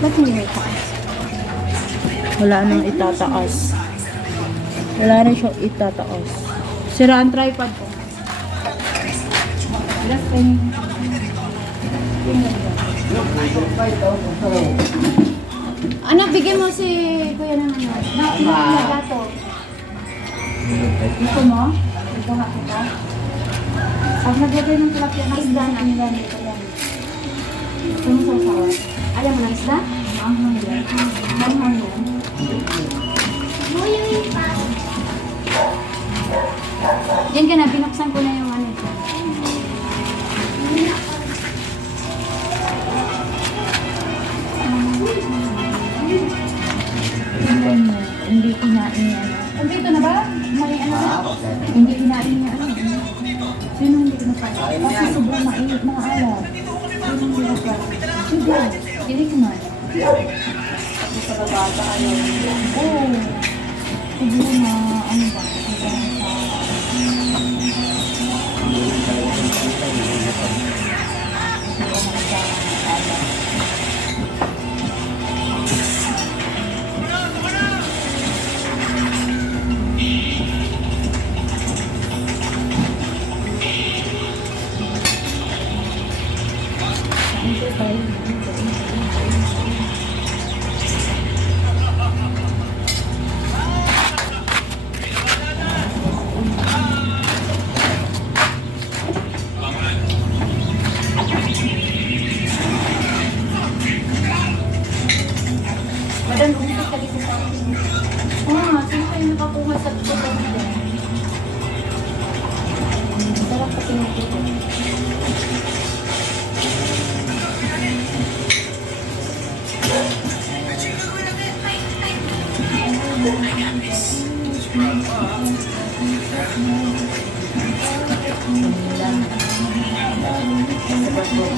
Ba't hindi may taas? Wala nang itataas. Wala na siyang itataas. Sira ang tripod ko. Last time. Anak, bigyan mo si Kuya ng ano. Nagato. Gusto mo? Ito nga kita. Pag naglagay ng tilapia na isda na ang yan. Ito yan. Ito mo sa usawa. Ayaw mo ng isda? Manghang yan. Manghang yan. Diyan ka na, binuksan ko na yung ano ito. Hindi kinain niya. Kompleto na ba? May ano ba? Hindi kinain niya ano. Sino hindi kinain? Kasi sobrang mainit mga alat. Sino hindi kinain? Hindi. Hindi kinain. Tapos sa babata ayaw. Oo. Siguro na ano ba? Madam, umitot ka dito sa akin. Sino kayo nakakuha sa tuto dito? Sarap kasi nakito.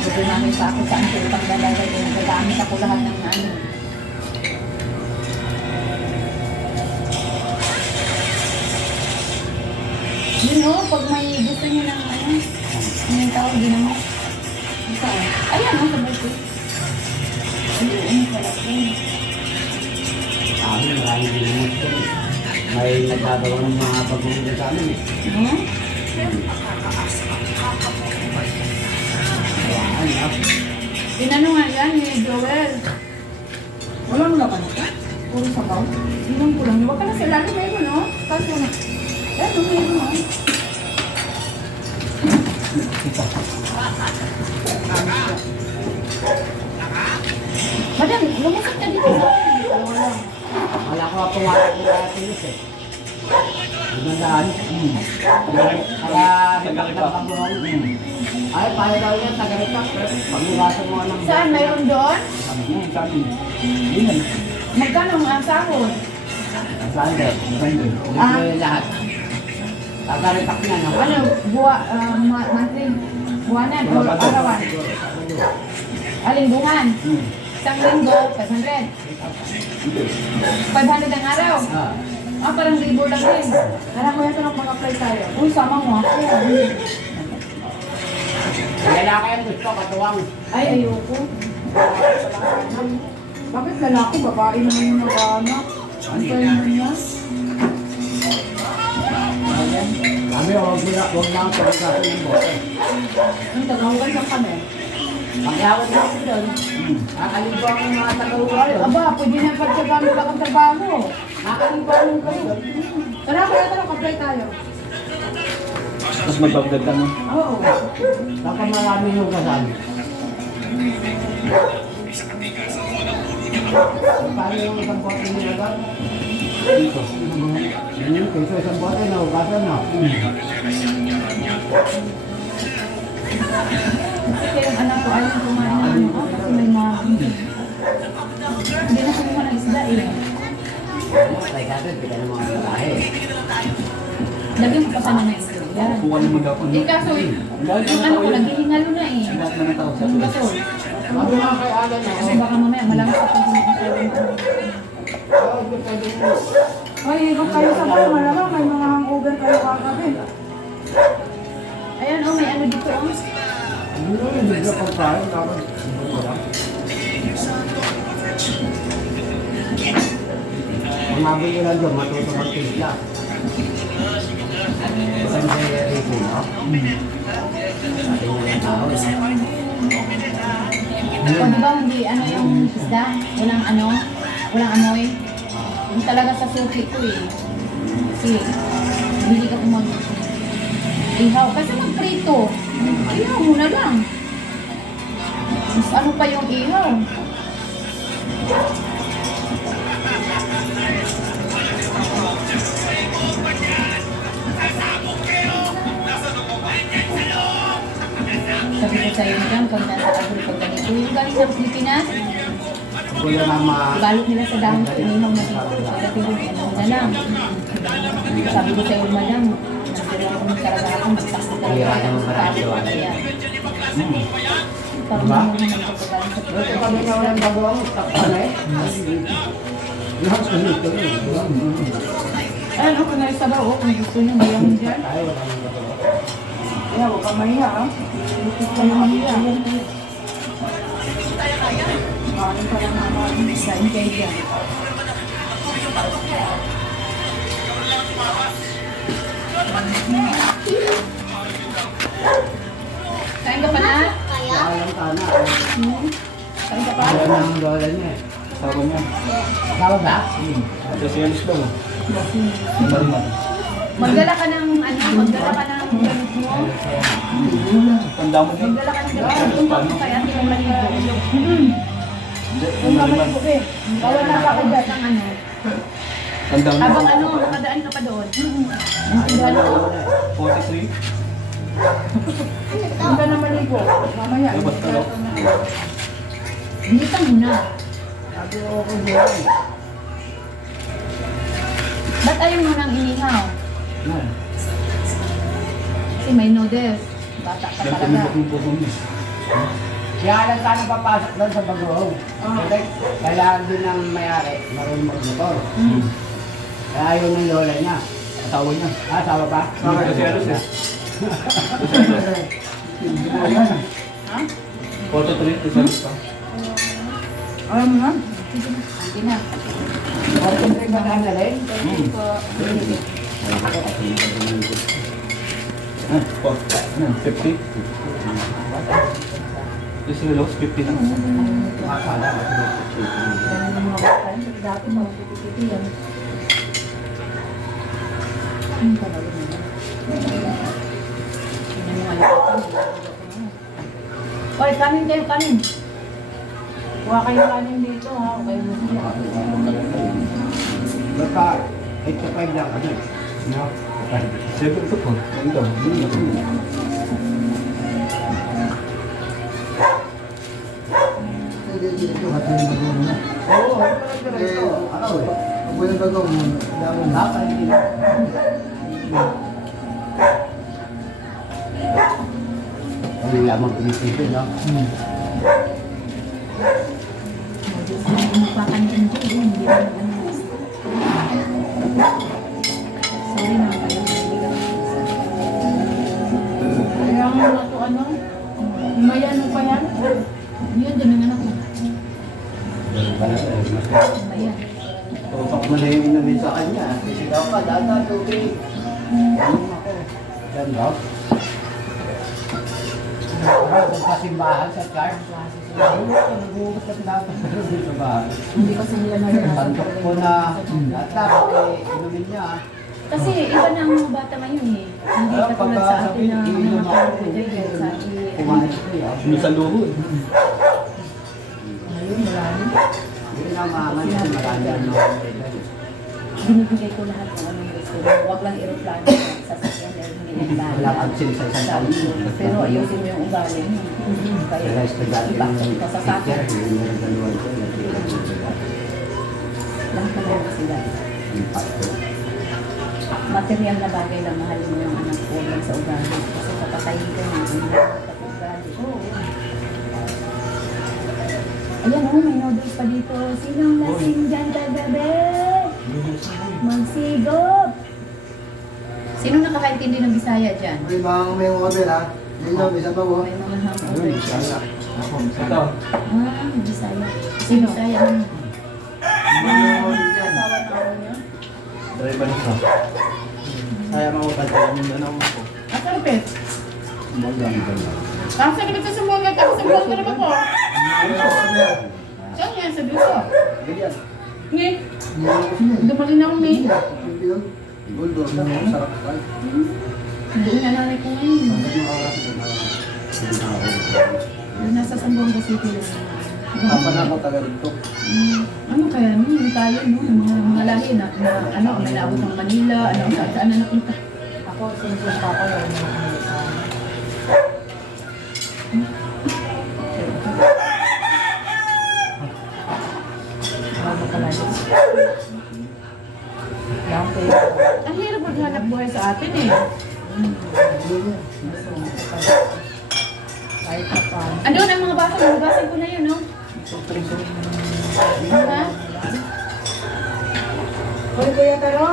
Sabi namin pa ako saan ko itang dalaga yun. Nagamit ako lahat ng ano. Yun o, pag may gusto nyo ng ano, may tawag din naman. Saan? Ayan o, sa balkon. Ayun, pala po. Maraming ginamot ko. May nagdadawa ng mga pagmumuli sa amin. Tinano nga yan ni Joel. Wala mo naman ito? Puro sabaw. Sinong ko lang. Huwag ka na sa ilalim na yun, no? Kaso na. Ano mo yun, no? Madam, lumusot ka dito. Wala. Wala ko pumarap ko kaya tinis eh. Gumandaan. Kaya nagkakit ang pagbuhong. Ay, paano daw yan, tagaritak. Pag-iwasan mo ng... Saan? Mayroon doon? Sabi. Yun. Magkano ang sahod? Saan din? Libre lahat. Tagaritak na, no? Ano? Monthly? Buwanan o arawan? Alinggungan? Isang linggo, 500. 500 ang araw? Parang libo lang din. Alam mo yan, ito mag-apply tayo. Uy, sama mo ako. Lalaki ang gusto, katuwang. Ay, ayoko. Bakit lalaki? Babae naman yung nag-anak. Ano kayo naman yan? Kami, huwag na ang pagkakasin ng bote. Ang tagahugan lang kami. Pagyawad na ako doon. Nakalibo ang mga tagahugan. Aba, pwede na pagtsagaan mo lang ang trabaho. Nakalibo kayo. Tara, apply tayo. Mas magpapagdag mo. Oo. Baka marami yung kasali. Paano yung isang bote nilagay? Dito. Kaysa isang bote na ugasan na. Kasi yung anak ko ayaw kumain ng ano kasi may mga... Hindi na kumuha ng isda eh. Like natin, pila ng mga lalaki. Lagyan ko pa sana ng isda. Yan. Kuha naman daw. Eh kaso, yung ano ko, naghihingalo na eh. Lahat naman tao sa Yung baso. Sabi nga kay Alan na, Kasi baka mamaya malakas ako kung masyado ng ano. Ay, kung kayo sa bahay, malamang may mga hangover kayo kagabi. Ayan oh, may ano dito oh. hindi na pagkain, dapat Ang mabay ko lang doon, matuto mag-timpla. Kasi may rito, no? Ating walang tao, no? O di ba hindi ano yung isda? Walang ano? Walang amoy? Yung talaga sa suki ko eh. Kasi hindi ka kumag ihaw. Kasi magprito. Ihaw mo na lang. Mas ano pa yung ihaw? Sabi ko sa'yo dyan, pag nasa agro pag ganito, yung galing sa Pilipinas, Wala na balot nila sa dahon ko, inihaw na dito. Pagdating ko, inihaw na lang. Sabi ko sa'yo, madam, nagdala ko talaga ako, magtakbo talaga Kaya ako. naman marami yun. Kaya, parang Diba? mo naman pagkagaling sa Kasi pag ikaw lang gagawa mo, takpan na eh. Lahat sa nito rin. Ayan, ako na isa ba, kung gusto niyo, mayroon dyan. Tayo, wala nang gagawa. Kaya, huwag ka mahiya, ah. Huwag ka mahiya. Ano pa lang naman, sain kayo dyan. Kain ka pa na? Kaya lang sana. Kain ka pa? Wala nang lola niya eh. Sawa niya. Tama ba? Kasi alis daw. Marimar. Magdala ka ng ano, magdala ka ng gamit mo. Tanda mo niya. Magdala ka ng gamit mo. Kung kaya hindi mo maligo. Kung Marimar. maligo eh. Bawal na ka agad ng ano. Tanda mo Habang niya. ano, nakadaan ka pa doon. Naintindihan mo? 43. Huwag ka na maligo. Mamaya. Labas ka daw. Bilisan mo na. Sabi ko ako doon. Ba't ayaw mo nang inihaw? Yan. Kasi may noodles. Bata ka Yan talaga. tumibok yung puso niya. Kaya lang sana papasok doon sa bagoong. Kasi kailangan din ng mayari, marunong magmotor. Kaya ayaw ng lola niya. Asawa niya. Ah, sawa ba? Hindi kasi alis eh. Ha? 43, kasi alis pa. Alam mo na? Hindi na. Bakit ba dadalhin? Ah, po. Ano, 50? This is lost 50 na. Makakala. Dati mga pipiti yan. Hoy, kanin kayo, kanin. Kuha kayo kanin dito, ha? O kayo mo. Basta 85 lang ano eh. No? 7 to po. Ganito. Oo, diretso. Ano eh? Dapat hindi. Ano yung lamang pinipito, no? Magpakanin dyan, hindi na ano. Sorry na kayo. Kaya nga na to ano? Mayan mo pa yan? Yun, din ang anak mo. Mayan. Tutok mo na yung inumin sa kanya. Kasi daw ka, dada, tubig. Ano ako? Yan daw. Parang kung kasimbahan sa church. Nag-uubos ka dapat sa bahay. Hindi kasi nila naranasan. Tantok ko na dapat inumin niya. Kasi iba na ang mga bata ngayon eh. Hindi katulad sa atin na mga kapatid sa Kumain ko yan. Hindi sa luho eh. ngayon marami. Hindi na maangan kasi marami ang mga Binibigay ko lahat ng anong gusto. Huwag lang aeroplano sa sasakyan dahil hindi na wala kang sila sa isang taon. Pero ayusin mo yung ugali mo. Kaya Kaya estudyante iba, ng ito sa teacher, sasakyan. yung nagdaluan ko, Lahat ka lang sila. yung pastor. Material na bagay lang mahal mo yung anak ko lang sa ugali. Kasi papatayin ko na yung ugali. Oo. Ayan oh, may noodles pa dito. Sinong lasing dyan kagabi? Magsigop! Sino nakakaintindi ng Bisaya dyan? May mga may order ha. Yun daw, isa pa po. May mga hapon. Ayun, sana. Ako, Ito. Ah, Bisaya. Kasi Bisaya ano? Asawa na ako niya. Driver nito. Saya mo ko tayo yung ano mo po. Asan pet? Magang ganda. Ang sakit ito sa mga tapos sa mga naman po. Saan yan sa duso? Ganyan. Ni? Dumali na ako ni. Guldo, sarap ka. Hindi na nanay ko ngayon. Nasa Sambuanga City lang. Kapan ako taga rito. Ano kaya no? Yung tayo no? Yung mga lahi na ano, may naabot ng Manila, ano, saan na napunta. Ako, since yung papa yun. Bago pala yun. Yan, pero Ang hirap maghanap buhay sa atin eh. kahit na pa. Ano ang mga basa? Nababasan ko na yun, no? Ha? Uy, Kuya Taro.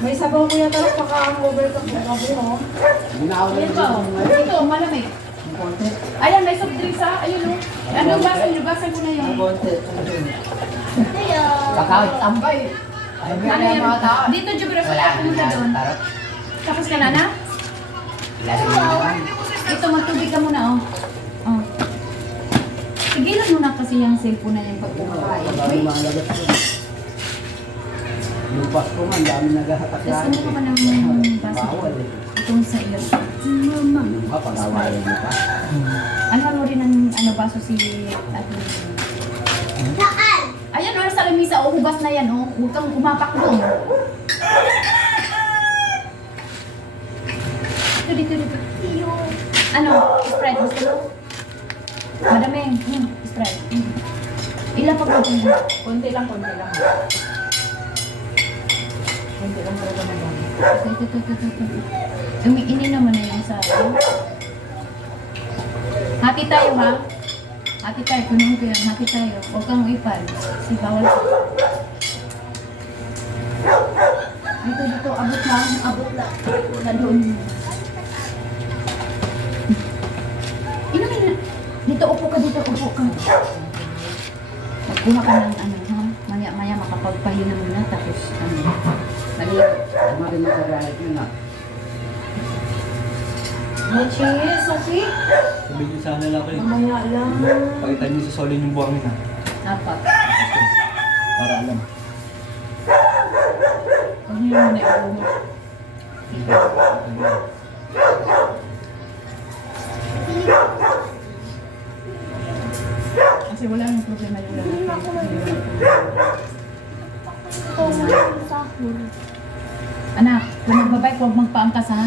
May sabaw Kuya Taro, saka ang overcook na kape, oh. Ginaaw na Ayun ba? Dito, malamig. Ayan, may soft drinks ha. Ayun, no? Ano basa? Nababasan ko na yun. Kakawit tambay. Ano yan? Dito, geography ka pumunta doon. Tapos ka na na? Ito, magtubig ka muna, oh. Oh. Tigilan mo na kasi yung cellphone na yung pagkumakain. Dami Uy, mga lagat ko. Yung Pasko man, dami naghahatak tapos ano ka man ng basa? Bawal eh. Itong sa iyo. Mama. Pag-awayan mo pa. Ano mo rin ang ano baso si Ate? Ayan, ano sa lamisa, oh, hubas na yan, oh. Huwag kang kumapak doon. Dito. Ano? Sprite, gusto mo? Madaming. Sprite. Ilapag mo dun. Konti lang, konti lang. Konti lang talaga madami. Ito. Umiinin naman na yung sa akin. Hati tayo, ha? Hati tayo. Kunin ko yan. Hati tayo. Huwag kang ipal. Kasi bawal ka. Dito. Abot lang. Abot lang. Na doon. Inumin na. Dito, upo ka. Magkuha ka ng ano, ha? Maya makapagpahinga muna. Tapos, maligo. Tama rin mo sa realit yun ah. May cheese, okay? Sabihin niyo sana lang kayo. Mamaya lang. Pakitan niyo sa solin yung buwangin ha. Dapat. Para alam. Huwag niyo muna i-umo. Kasi wala nang problema yung Anak, kung magbabike, huwag magpaangkas ha.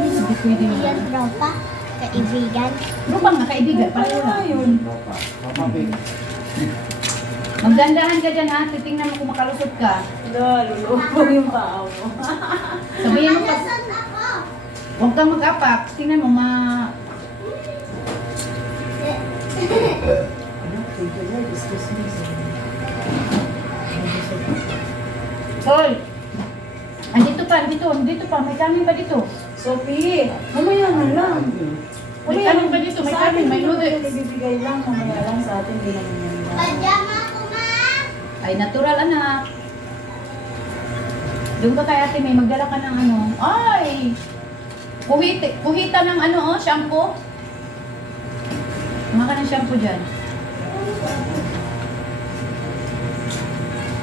Hindi pwede yun. Yan tropa, kaibigan. Lupang na kaibigan, pareho na. Ayun. Papapik. Magdandahan ka dyan ha, titingnan mo kung makalusot ka. Lulupo yung paa mo. Sabihin mo pag Nasaan ako? huwag kang mag-apak, tingnan mo Hoy! Dito pa, may kanin pa dito. Sophie, mamaya na lang. May kanin pa dito, may Sa atin, kanin, may noodles. Ibibigay lang, mamaya lang sa atin, hindi naman yan lang. Pajama ko, ma! Ay, natural anak. Doon ka kay ate, may magdala ka ng ano. Ay! Puhita ng ano, oh, shampoo. Mga ka ng shampoo dyan.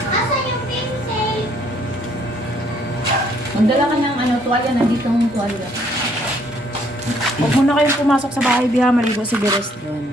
Asa yung pinsel? Magdala ka ng ano, tuwalya, nandito ang tuwalya. Huwag muna kayong pumasok sa bahay, Biha. Maligo si Beres doon.